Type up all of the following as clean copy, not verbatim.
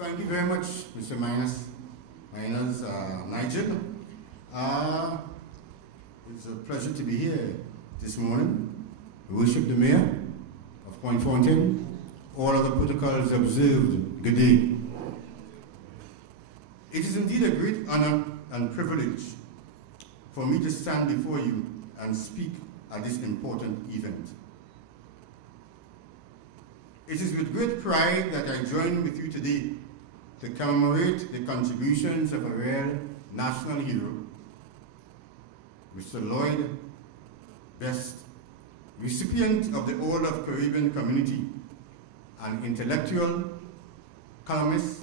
Thank you very much, Mr. Miners, Nigel. It's a pleasure to be here this morning. Worship the Mayor of Point Fortin. All of the protocols observed. Good day. It is indeed a great honor and privilege for me to stand before you and speak at this important event. It is with great pride that I join with you today to commemorate the contributions of a real national hero, Mr. Lloyd Best, recipient of the Order of Caribbean Community, an intellectual, columnist,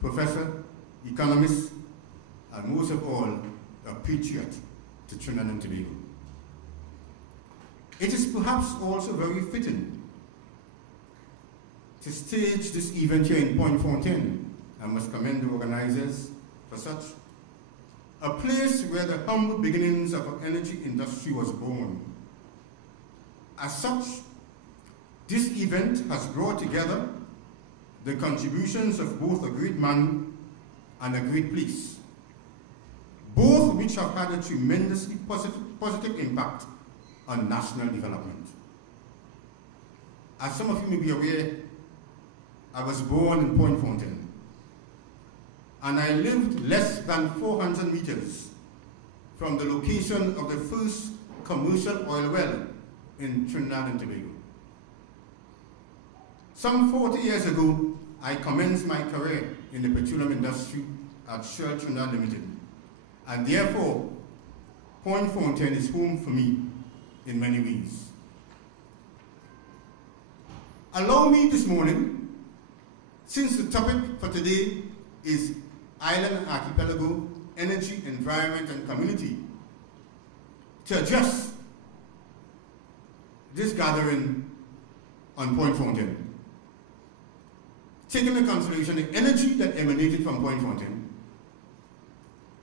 professor, economist, and most of all, a patriot to Trinidad and Tobago. It is perhaps also very fitting to stage this event here in Point Fortin. I must commend the organizers for such a place where the humble beginnings of our energy industry was born. As such, this event has brought together the contributions of both a great man and a great place, both which have had a tremendously positive impact on national development. As some of you may be aware, I was born in Point Fortin, and I lived less than 400 meters from the location of the first commercial oil well in Trinidad and Tobago. Some 40 years ago, I commenced my career in the petroleum industry at Shell Trinidad Limited, and therefore, Point Fortin is home for me in many ways. Allow me this morning, since the topic for today is Island and Archipelago, Energy, Environment, and Community, to address this gathering on Point Fortin, taking into consideration the energy that emanated from Point Fortin,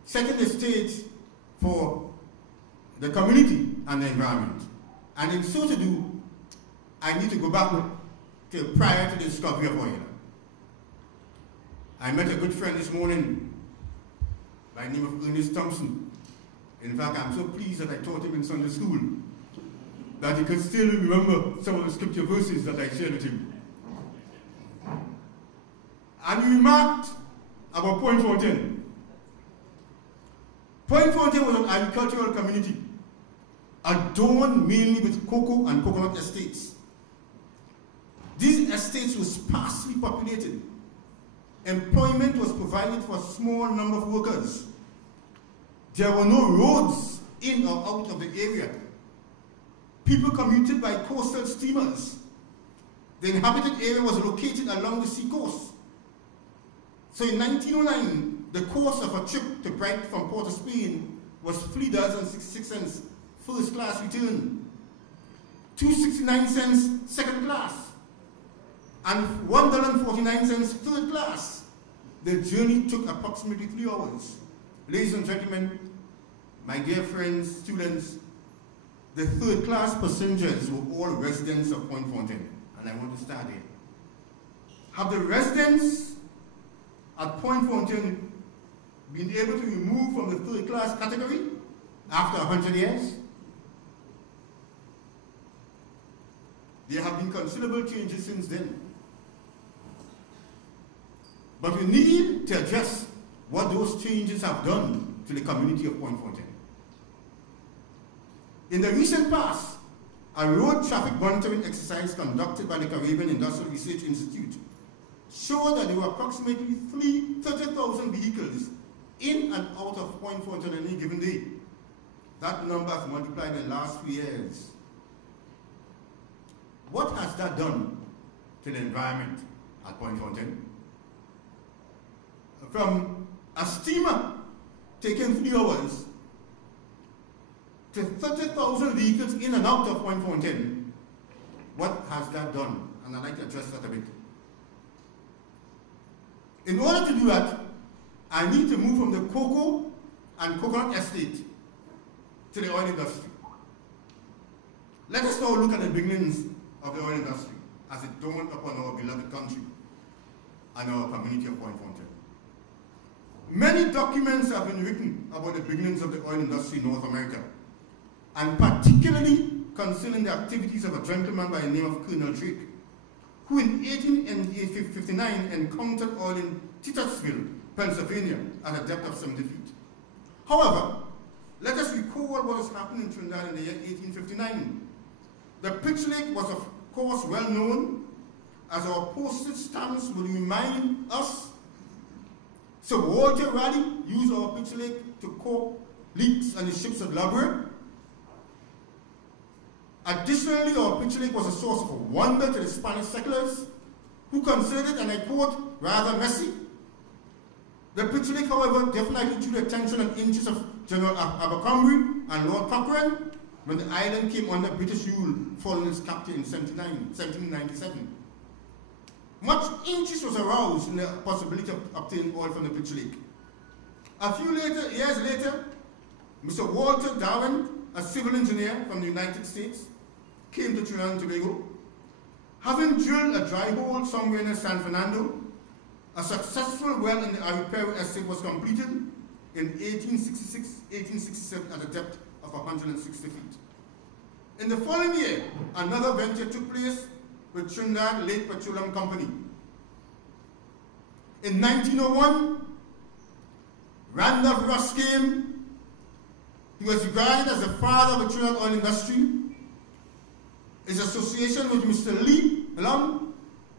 setting the stage for the community and the environment. And in so to do, I need to go back to prior to the discovery of oil. I met a good friend this morning by the name of Ernest Thompson. In fact, I'm so pleased that I taught him in Sunday school that he could still remember some of the scripture verses that I shared with him. And he remarked about Point Fortin. Point Fortin was an agricultural community adorned mainly with cocoa and coconut estates. These estates were sparsely populated. Employment was provided for a small number of workers. There were no roads in or out of the area. People commuted by coastal steamers. The inhabited area was located along the seacoast. So in 1909, the cost of a trip to Brighton from Port of Spain was $3.66 first class return, $2.69 second class, and $1.49 third class. The journey took approximately 3 hours. Ladies and gentlemen, my dear friends, students, the third class passengers were all residents of Point Fortin, and I want to start here. Have the residents at Point Fortin been able to remove from the third class category after 100 years? There have been considerable changes since then. But we need to address what those changes have done to the community of Point Fortin. In the recent past, a road traffic monitoring exercise conducted by the Caribbean Industrial Research Institute showed that there were approximately 30,000 vehicles in and out of Point Fortin on any given day. That number has multiplied in the last 3 years. What has that done to the environment at Point Fortin? From a steamer taking 3 hours to 30,000 vehicles in and out of Point Fortin, what has that done? And I'd like to address that a bit. In order to do that, I need to move from the cocoa and coconut estate to the oil industry. Let us now look at the beginnings of the oil industry as it dawned upon our beloved country. and our community of Point Fortin. Many documents have been written about the beginnings of the oil industry in North America, and particularly concerning the activities of a gentleman by the name of Colonel Drake, who in 1859 encountered oil in Titusville, Pennsylvania, at a depth of 70 feet. However, let us recall what was happening in Trinidad in the year 1859. The pitch lake was, of course, well known, as our postage stamps would remind us. So Walter Raleigh used our pitch lake to caulk leaks on the ships at Labrador. Additionally, our pitch lake was a source of wonder to the Spanish settlers, who considered it, and I quote, rather messy. The pitch lake, however, definitely drew the attention and interest of General Abercrombie and Lord Cochrane when the island came under British rule following its capture in 1797. Much interest was aroused in the possibility of obtaining oil from the pitch lake. A few years later, Mr. Walter Darwin, a civil engineer from the United States, came to Trinidad and Tobago. Having drilled a dry hole somewhere near San Fernando, a successful well in the ARCHIPELAGO estate was completed in 1866-1867 at a depth of 160 feet. In the following year, another venture took place with Trinidad Lake Petroleum Company. In 1901, Randolph Ross came. He was regarded as the father of the Trinidad oil industry. His association with Mr. Lee Long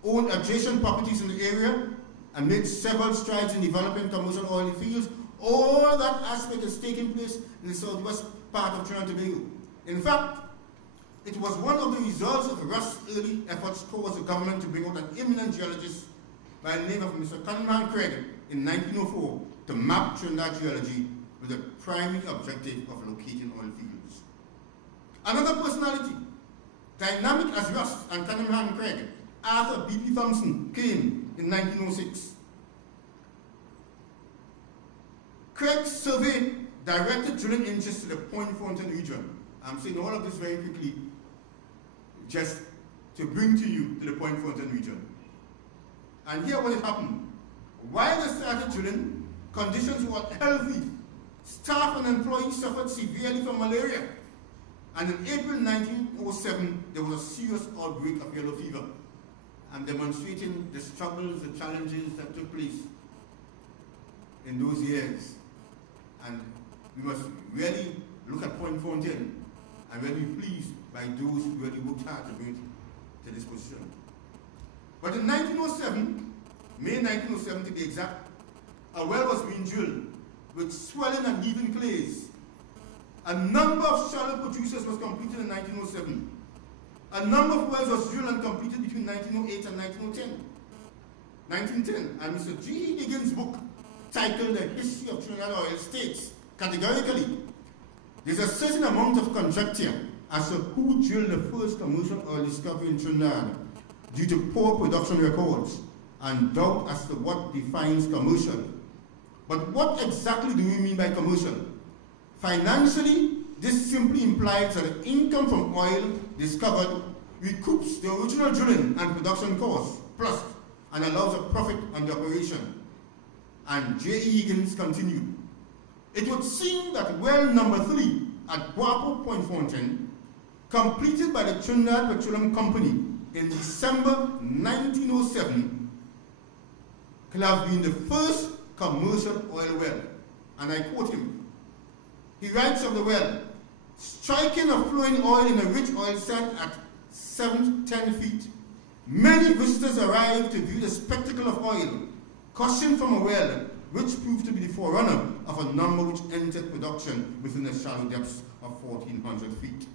owned adjacent properties in the area and made several strides in developing commercial oil fields. All that aspect is taking place in the southwest part of Trinidad and Tobago. In fact, it was one of the results of Russ's early efforts towards the government to bring out an eminent geologist by the name of Mr. Cunningham Craig in 1904 to map Trinidad geology with the primary objective of locating oil fields. Another personality, dynamic as Russ and Cunningham Craig, Arthur B.P. Thompson, came in 1906. Craig's survey directed drilling interests to the Point Fortin region. I'm saying all of this very quickly, just to bring to you to the Point Fortin region. And here what happened. While they started drilling, conditions were healthy. Staff and employees suffered severely from malaria. And in April 1907, there was a serious outbreak of yellow fever. I'm demonstrating the struggles, the challenges that took place in those years. And we must really look at Point Fortin and really be pleased by those who really worked hard to bring it to this position. But in 1907, May 1907 to be exact, a well was being drilled with swelling and heaving clays. A number of shallow producers was completed in 1907. A number of wells was drilled and completed between 1908 and 1910. And Mr. G. Higgins' book, titled The History of Trinidad Oil, states categorically, there's a certain amount of conjecture as to who drilled the first commercial oil discovery in Trinidad due to poor production records and doubt as to what defines commercial. But what exactly do we mean by commercial? Financially, this simply implies that the income from oil discovered recoups the original drilling and production costs, plus, and allows a profit on the operation. And J. E. Higgins continued, it would seem that well number 3 at Guapo Point Fortin, completed by the Trinidad Petroleum Company in December 1907, could have been the first commercial oil well. And I quote him. He writes of the well, striking or flowing oil in a rich oil sand at 7-10 feet. Many visitors arrived to view the spectacle of oil, gushing from a well, which proved to be the forerunner of a number which entered production within the shallow depths of 1,400 feet.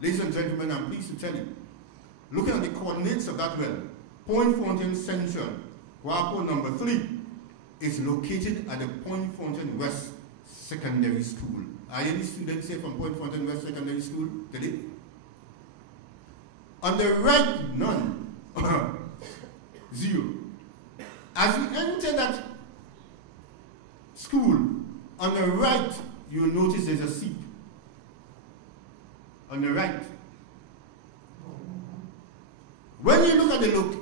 Ladies and gentlemen, I'm pleased to tell you, looking at the coordinates of that well, Point Fortin Central, Guapo number 3, is located at the Point Fortin West Secondary School. Are any students here from Point Fortin West Secondary School today? On the right, none. 0. As you enter that school, on the right, you'll notice there's a seep. On the right. When you look at the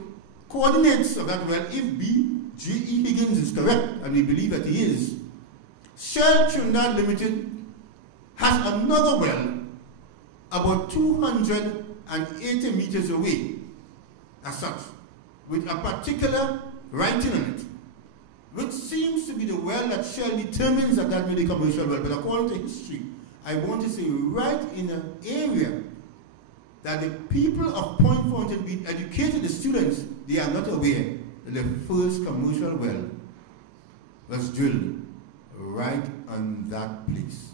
coordinates of that well, if B G.E. Higgins is correct, and we believe that he is, Shell Trinidad Limited has another well about 280 meters away, as such, with a particular writing on it, which seems to be the well that Shell determines that that will be a commercial well. But according to history, I want to say right in an area that the people of Point Fortin, being educated, the students, they are not aware that the first commercial well was drilled right on that place.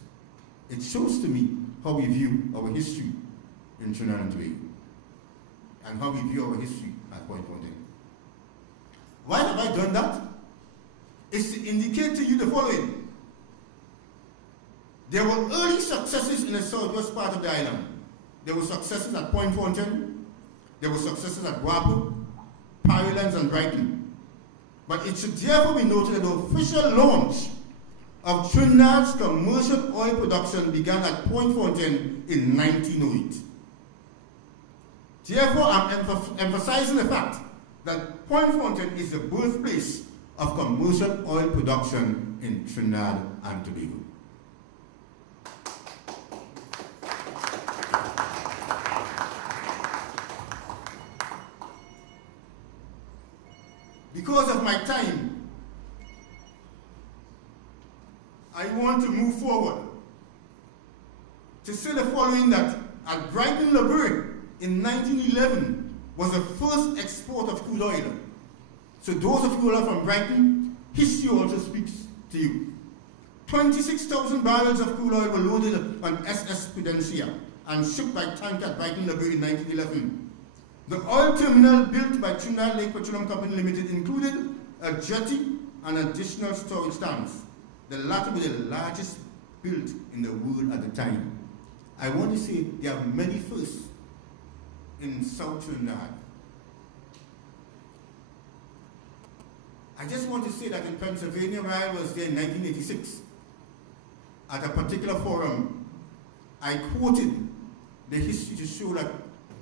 It shows to me how we view our history in Trinidad and Tobago and how we view our history at Point Fortin. Why have I done that? It's to indicate to you the following. There were early successes in the southwest part of the island. There were successes at Point Fortin, there were successes at Guapo, Parrylands, and Brighton. But it should therefore be noted that the official launch of Trinidad's commercial oil production began at Point Fortin in 1908. Therefore, I'm emphasizing the fact that Point Fortin is the birthplace of commercial oil production in Trinidad and Tobago. Because of my time, I want to move forward to say the following, that at Brighton Labour in 1911 was the first export of crude oil. So those of you who are from Brighton, history also speaks to you. 26,000 barrels of crude oil were loaded on SS Prudentia and shipped by tank at Brighton Labour in 1911. The oil terminal built by Trinidad Lake Petroleum Company Limited included a jetty and additional storage tanks. The latter were the largest built in the world at the time. I want to say there are many firsts in South Trinidad. I just want to say that in Pennsylvania, where I was there in 1986, at a particular forum, I quoted the history to show that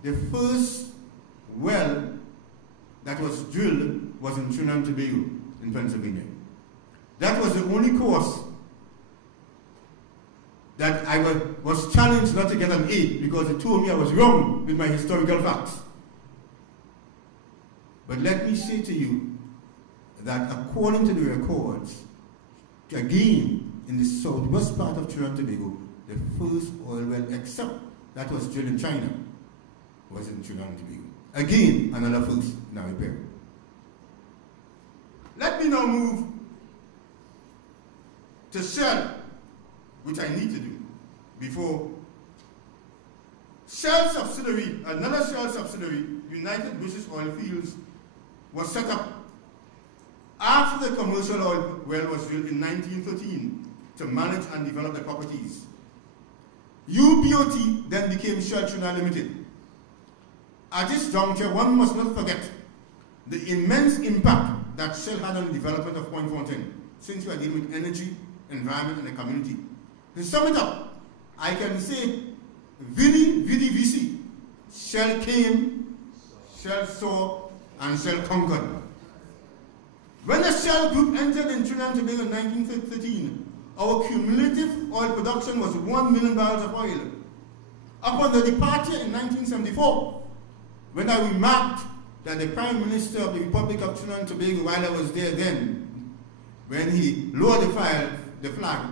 the first well that was drilled was in Trinidad and Tobago in Pennsylvania. That was the only course that I was challenged not to get an A, because it told me I was wrong with my historical facts. But let me say to you that according to the records, again, in the southwest part of Trinidad and Tobago, the first oil well, except that was drilled in China, was in Trinidad and Tobago. Again, another first in our period. Let me now move to Shell, which I need to do before. Shell subsidiary, another Shell subsidiary, United British Oil Fields, was set up after the commercial oil well was drilled in 1913 to manage and develop the properties. UBOT then became Shell Trinidad Limited. At this juncture, one must not forget the immense impact that Shell had on the development of Point Fortin, since we are dealing with energy, environment, and the community. To sum it up, I can say, Vidi, Vidi, Vici. Shell came, Shell saw, and Shell conquered. When the Shell Group entered in Trinidad and Tobago in 1913, our cumulative oil production was 1 million barrels of oil. Upon the departure in 1974, when I remarked that the Prime Minister of the Republic of Trinidad and Tobago, while I was there then, when he lowered the flag,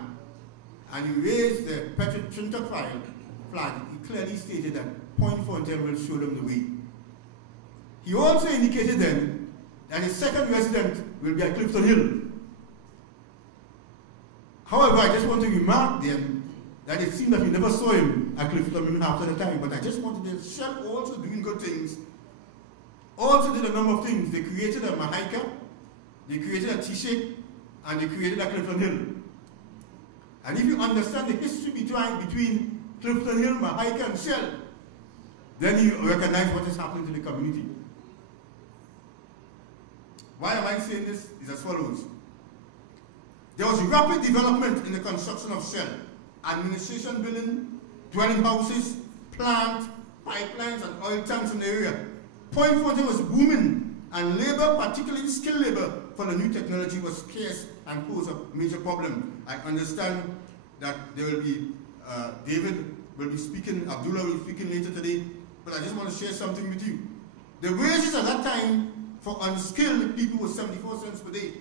and he raised the Petro Trinidad flag, he clearly stated that Point Fortin will show them the way. He also indicated then that his second resident will be at Clifton Hill. However, I just want to remark then that it seemed that we never saw him at Clifton Hill after the time, but I just wanted to Shell also doing good things, also did a number of things. They created a Mahaika, they created a Tishe, and they created a Clifton Hill. And if you understand the history between Clifton Hill, Mahaika, and Shell, then you recognize what is happening to the community. Why am I saying this? Is as follows. There was rapid development in the construction of Shell. Administration building, dwelling houses, plant, pipelines, and oil tanks in the area. Point Fortin was booming, and labor, particularly skilled labor, for the new technology was scarce and posed a major problem. I understand that there will be, David will be speaking, Abdullah will be speaking later today, but I just want to share something with you. The wages at that time for unskilled people was 74 cents per day.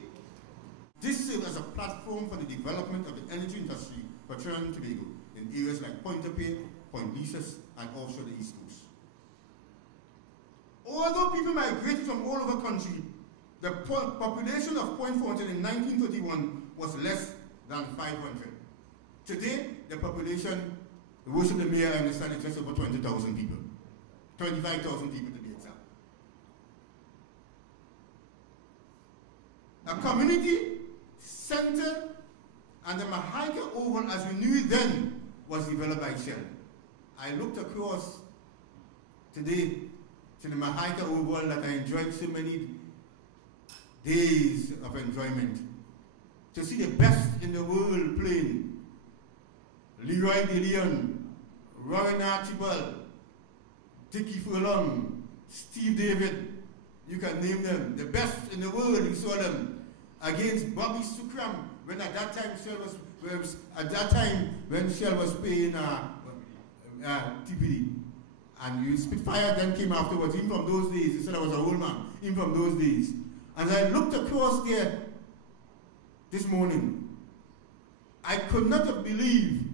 This served as a platform for the development of the energy industry for Trinidad and Tobago in areas like Pointe-a-Pitre, Point Lisas, and offshore the East Coast. Although people migrated from all over the country, the population of Point Fortin in 1931 was less than 500. Today, the population, the worship the mayor, I understand, is just over 20,000 people. 25,000 people to be exact. A community center and the Mahaika Oval, as we knew it then, was developed by Shell. I looked across today to the Mahaika Oval that I enjoyed so many days of enjoyment. To see the best in the world playing. Leroy DeLeon, Rowan Archibald, Dickie Furlong, Steve David, you can name them. The best in the world, you saw them against Bobby Sukram when at that time Shell was paying TPD. And you Spitfire then came afterwards, even from those days. He said I was a old man, even from those days. And I looked across there this morning. I could not have believed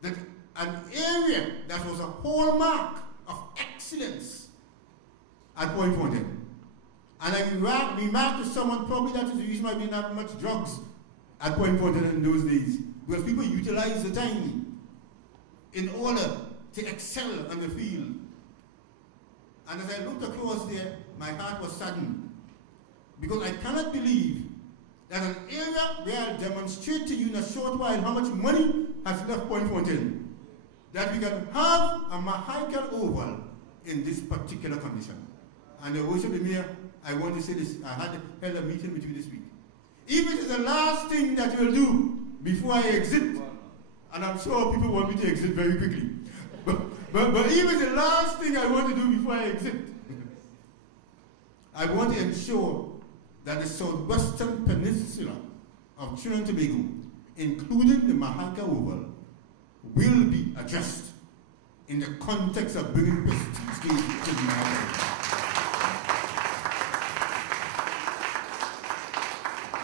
that an area that was a hallmark of excellence at Point Fortin. And I remarked to someone, probably that is the reason why we didn't have much drugs at Point Fortin in those days. Because people utilized the time in order to excel on the field. And as I looked across there, my heart was saddened. Because I cannot believe that an area where I'll demonstrate to you in a short while how much money has left Point Fortin, that we can have a Mahaika Oval in this particular condition. And the worship of the mayor, I want to say this, I held a meeting with you this week. If it is the last thing that you'll do before I exit, and I'm sure people want me to exit very quickly, but even the last thing I want to do before I exit, I want to ensure that the southwestern peninsula of Trinidad and Tobago, including the Mahaika Oval, will be addressed in the context of bringing prestige to the United.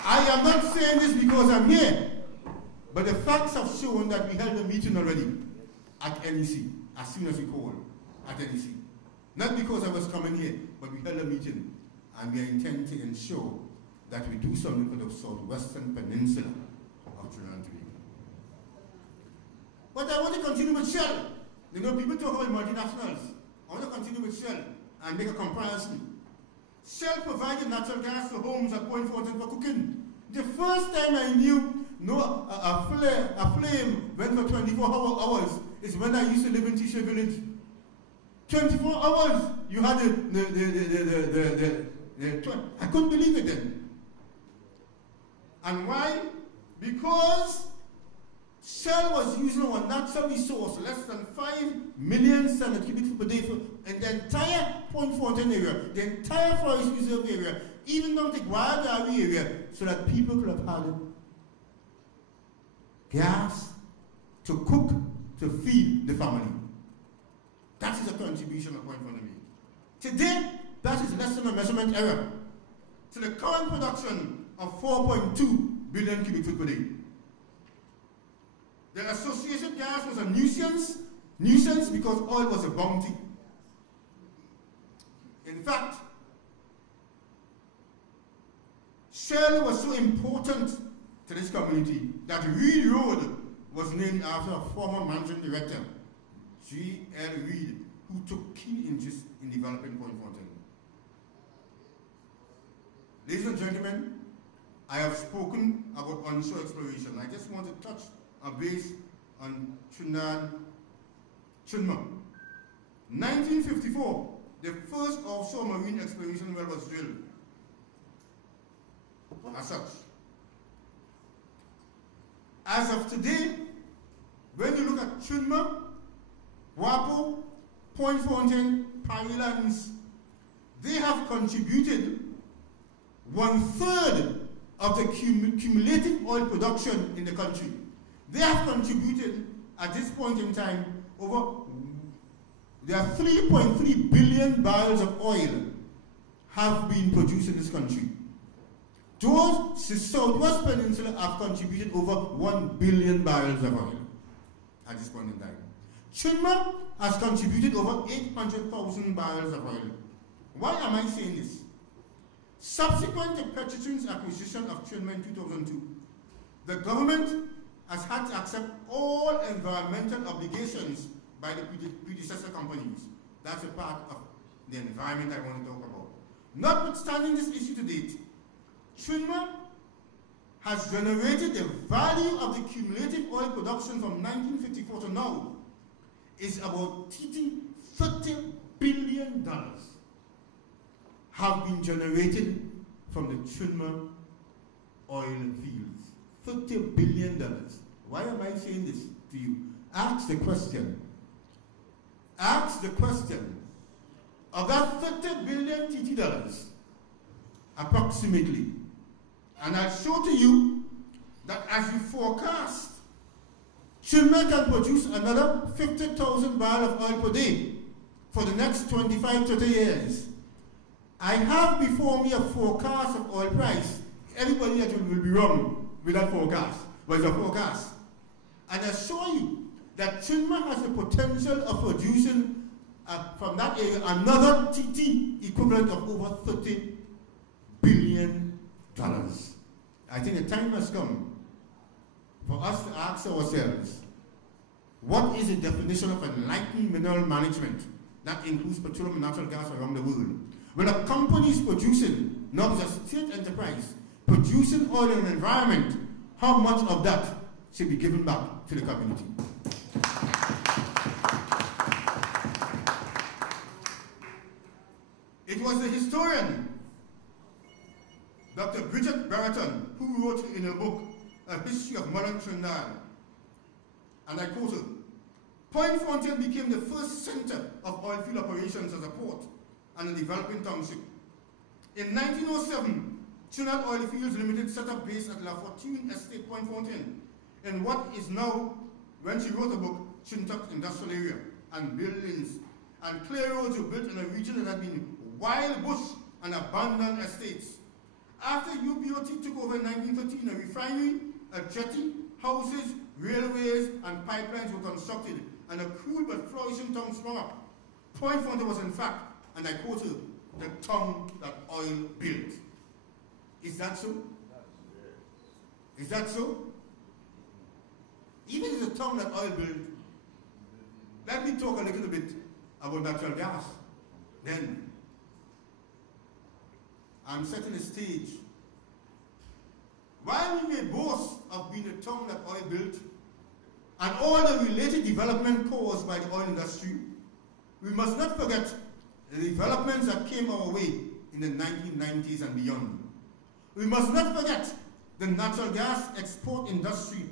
I am not saying this because I'm here, but the facts have shown that we held a meeting already at NEC, as soon as we called at NEC. Not because I was coming here, but we held a meeting, and we are intending to ensure that we do something for the southwestern peninsula of Trinidad and Tobago. But I want to continue with Shell. You know, people talk about multinationals. I want to continue with Shell and make a comparison. Shell provided natural gas to homes at Point Fortin for cooking. The first time I knew a flame went for 24 hours is when I used to live in Tisha Village. 24 hours, you had I couldn't believe it then. And why? Because Shell was using our natural resource, less than 5 million standard cubic feet per day in the entire Point Fortin area, the entire forest reserve area, even down to Guadari area, so that people could have had gas to cook, to feed the family. That is a contribution of Point Fortin made. Today, that is less than a measurement error to the current production of 4.2 billion cubic feet per day. The associated gas was a nuisance because oil was a bounty. In fact, Shell was so important to this community that Reed Road was named after a former managing director, G.L. Reed, who took keen interest in developing Point Fortin. Ladies and gentlemen, I have spoken about onshore exploration. I just want to touch a base on Trinidad, Chinma. 1954, the first offshore marine exploration well was drilled. As such. As of today, when you look at Chinma, Wapo, Point Fortin, Parilands, they have contributed 1/3 of the cumulative oil production in the country. They have contributed at this point in time there are 3.3 billion barrels of oil have been produced in this country. The Southwest Peninsula have contributed over 1 billion barrels of oil at this point in time. Trinidad has contributed over 800,000 barrels of oil. Why am I saying this? Subsequent to Petrotrin's acquisition of Trinidad in 2002, the government has had to accept all environmental obligations by the predecessor companies. That's a part of the environment I want to talk about. Notwithstanding this issue to date, Trinidad has generated the value of the cumulative oil production from 1954 to now is about $30 billion have been generated from the Trinidad oil fields. $30 billion. Why am I saying this to you? Ask the question. Ask the question. Of that $30 billion TT, approximately, and I'll show to you that as you forecast, Trinidad can produce another 50,000 barrels of oil per day for the next 25, 30 years. I have before me a forecast of oil price. Everybody that will be wrong with that forecast, but it's a forecast. And I show you that Trinidad has the potential of producing from that area another TT equivalent of over $30 billion. I think the time has come for us to ask ourselves, what is the definition of enlightened mineral management that includes petroleum and natural gas around the world? When a company is producing, not as a state enterprise, producing oil in an environment, how much of that should be given back to the community? It was the historian, Dr. Bridget Brereton, who wrote in her book, A History of Modern Trinidad, and I quote her, Point Fortin became the first center of oil field operations as a port and a developing township. In 1907, Trinidad Oil Fields Limited set up base at La Fortune Estate, Point Fortin, in what is now, when she wrote the book, Trinidad Industrial Area, and buildings and clear roads were built in a region that had been wild bush and abandoned estates. After UBOT took over in 1913, a refinery, a jetty, houses, railways, and pipelines were constructed, and a crude but flourishing town sprung up. Point Fortin was, in fact, and I quote her, the town that oil built. Is that so? Is that so? Even as a town that oil built, let me talk a little bit about natural gas. Then, I'm setting the stage. While we may boast of being a town that oil built, and all the related development caused by the oil industry, we must not forget the developments that came our way in the 1990s and beyond. We must not forget the natural gas export industry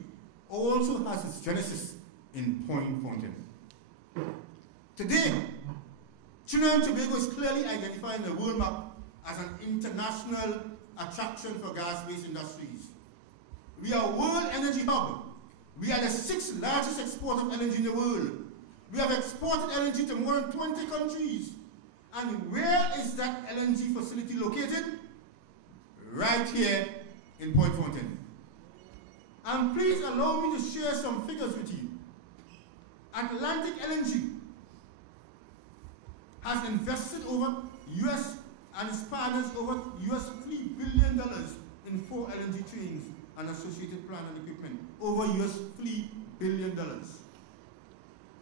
also has its genesis in Point Fortin. Today, Trinidad and Tobago is clearly identified in the world map as an international attraction for gas-based industries. We are a world energy hub. We are the 6th largest exporter of energy in the world. We have exported LNG to more than 20 countries. And where is that LNG facility located? Right here in Point Fortin. And please allow me to share some figures with you. Atlantic LNG has invested over US and its partners over US $3 billion in 4 LNG trains and associated plant and equipment, over US $3 billion.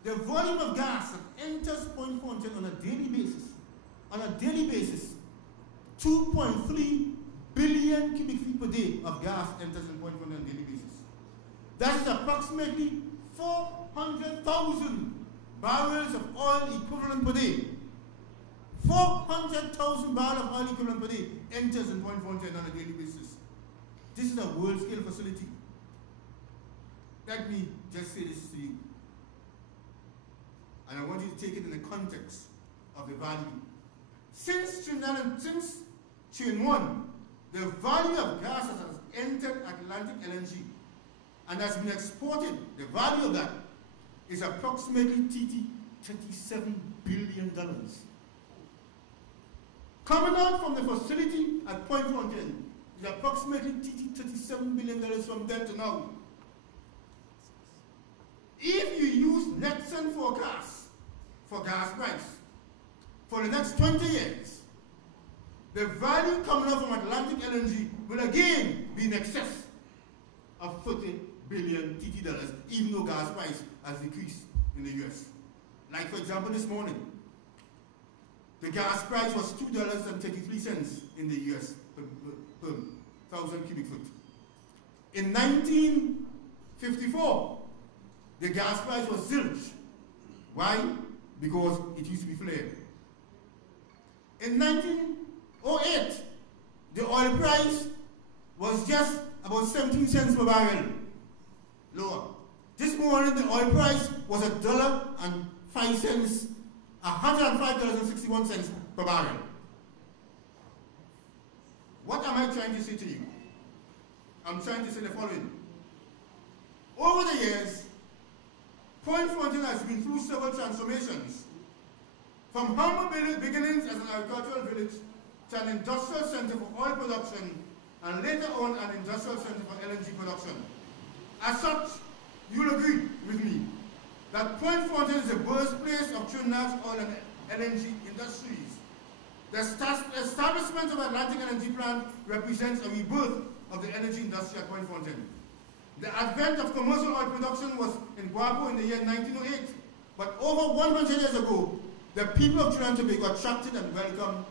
The volume of gas that enters Point Fortin on a daily basis, 2.3 billion cubic feet per day of gas enters in Point Fortin on a daily basis. That is approximately 400,000 barrels of oil equivalent per day. 400,000 barrels of oil equivalent per day enters in Point Fortin on a daily basis. This is a world-scale facility. Let me just say this to you. And I want you to take it in the context of the value. Since Train 1 The value of gas that has entered Atlantic LNG and has been exported, the value of that is approximately $37 billion. Coming out from the facility at Point Fortin is approximately $37 billion from then to now. If you use Nexen forecast for gas price for the next 20 years, the value coming out from Atlantic LNG will again be in excess of $30 billion TT dollars, even though gas price has decreased in the US. Like, for example, this morning, the gas price was $2.33 in the US per 1,000 cubic foot. In 1954, the gas price was zilch. Why? Because it used to be flared. In 1908, the oil price was just about 17 cents per barrel, lower. This morning, the oil price was $1.05, $105.61 per barrel. What am I trying to say to you? I'm trying to say the following. Over the years, Point Fortin has been through several transformations. From humble beginnings as an agricultural village to an industrial center for oil production, and later on an industrial center for LNG production. As such, you'll agree with me that Point Fortin is the birthplace of Trinidad's oil and LNG industries. The establishment of Atlantic LNG plant represents a rebirth of the energy industry at Point Fortin. The advent of commercial oil production was in Guapo in the year 1908, but over 100 years ago, the people of Trinidad and Tobago attracted and welcomed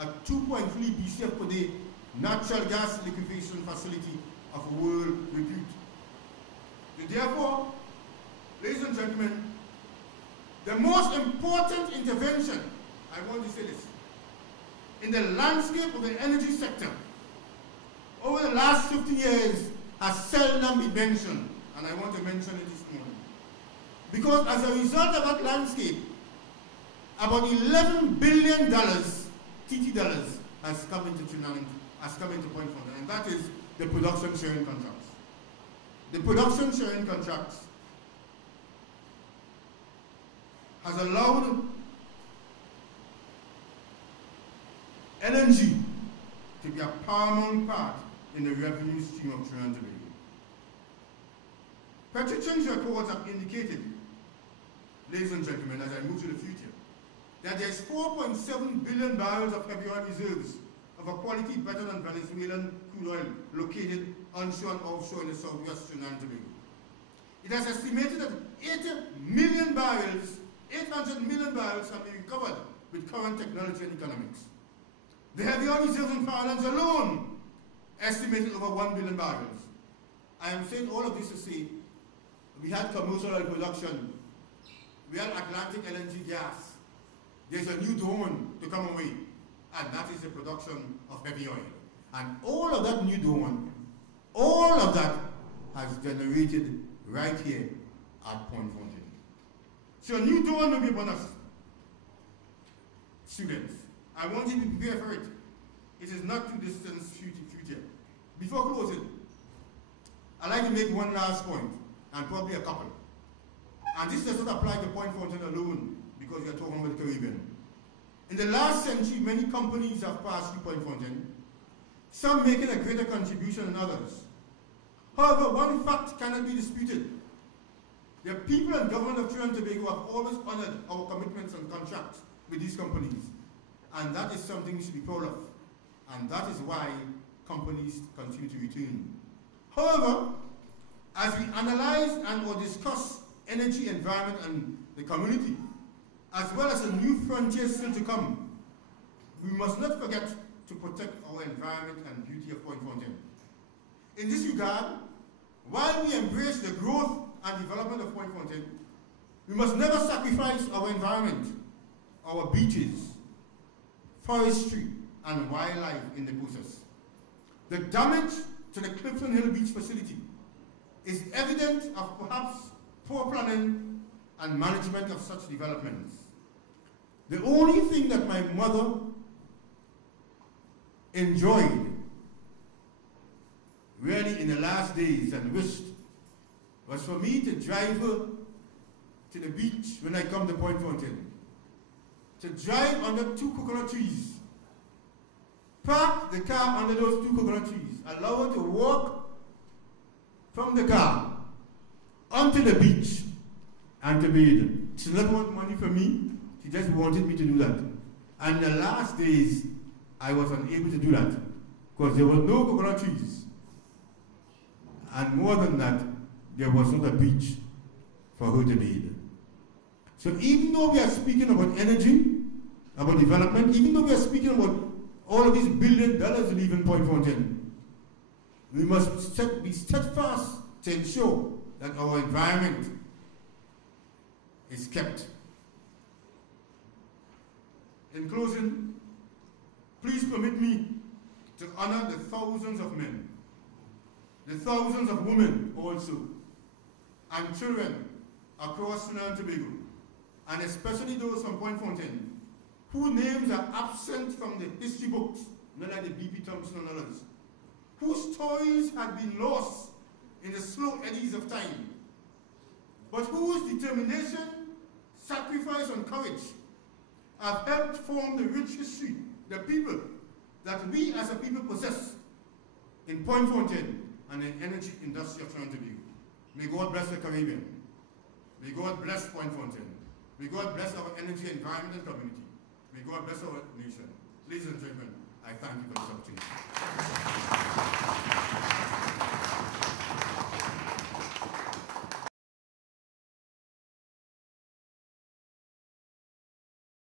a 2.3 BCF per day natural gas liquefaction facility of world repute. Therefore, ladies and gentlemen, the most important intervention, I want to say this, in the landscape of the energy sector over the last 50 years has seldom been mentioned, and I want to mention it this morning. Because as a result of that landscape, about $11 billion TT dollars has come into Trinidad, has come into Point Fortin, and that is the production sharing contracts. The production sharing contracts has allowed LNG to be a paramount part in the revenue stream of Trinidad and Tobago. Petrochen's reports have indicated, ladies and gentlemen, as I move to the future, that there's 4.7 billion barrels of heavy oil reserves of a quality better than Venezuelan crude oil located onshore and offshore in the southwest Trinidad and Tobago. It has estimated that 800 million barrels can be recovered with current technology and economics. The heavy oil reserves in Farlands alone estimated over 1 billion barrels. I am saying all of this to say we had commercial oil production, we had Atlantic LNG gas. There's a new dawn to come away, and that is the production of heavy oil. And all of that new dawn, all of that has generated right here at Point Fortin. So a new dawn will be upon us. Students, I want you to prepare for it. It is not too distant future. Before closing, I'd like to make one last point, and probably a couple. And this does not apply to Point Fortin alone, because we are talking about the Caribbean. In the last century, many companies have passed through Point Fortin, some making a greater contribution than others. However, one fact cannot be disputed. The people and government of Trinidad and Tobago have always honored our commitments and contracts with these companies. And that is something we should be proud of. And that is why companies continue to return. However, as we analyze and or discuss energy, environment, and the community, as well as a new frontier still to come, we must not forget to protect our environment and beauty of Point Fortin. In this regard, while we embrace the growth and development of Point Fortin, we must never sacrifice our environment, our beaches, forestry, and wildlife in the process. The damage to the Clifton Hill Beach facility is evident of perhaps poor planning and management of such developments. The only thing that my mother enjoyed really in the last days and wished was for me to drive her to the beach when I come to Point Fortin, to drive under 2 coconut trees, park the car under those 2 coconut trees, allow her to walk from the car onto the beach and to bathe. She did not want money from me, she just wanted me to do that. And the last days, I was unable to do that because there were no coconut trees. And more than that, there was not a beach for her to bathe. So even though we are speaking about energy, about development, even though we are speaking about all of these $1 billion leaving Point Fortin, we must be steadfast to ensure that our environment is kept. In closing, please permit me to honor the thousands of men, the thousands of women also, and children across Trinidad and Tobago, and especially those from Point Fortin, whose names are absent from the history books, not like the B.P. Thompson and others, whose stories have been lost in the slow eddies of time, but whose determination, sacrifice, and courage have helped form the rich history, the people that we as a people possess in Point Fortin and the energy industry of Trinidad and Tobago. May God bless the Caribbean. May God bless Point Fortin. May God bless our energy, environment, and community. May God bless our nation. Ladies and gentlemen, I thank you for this opportunity.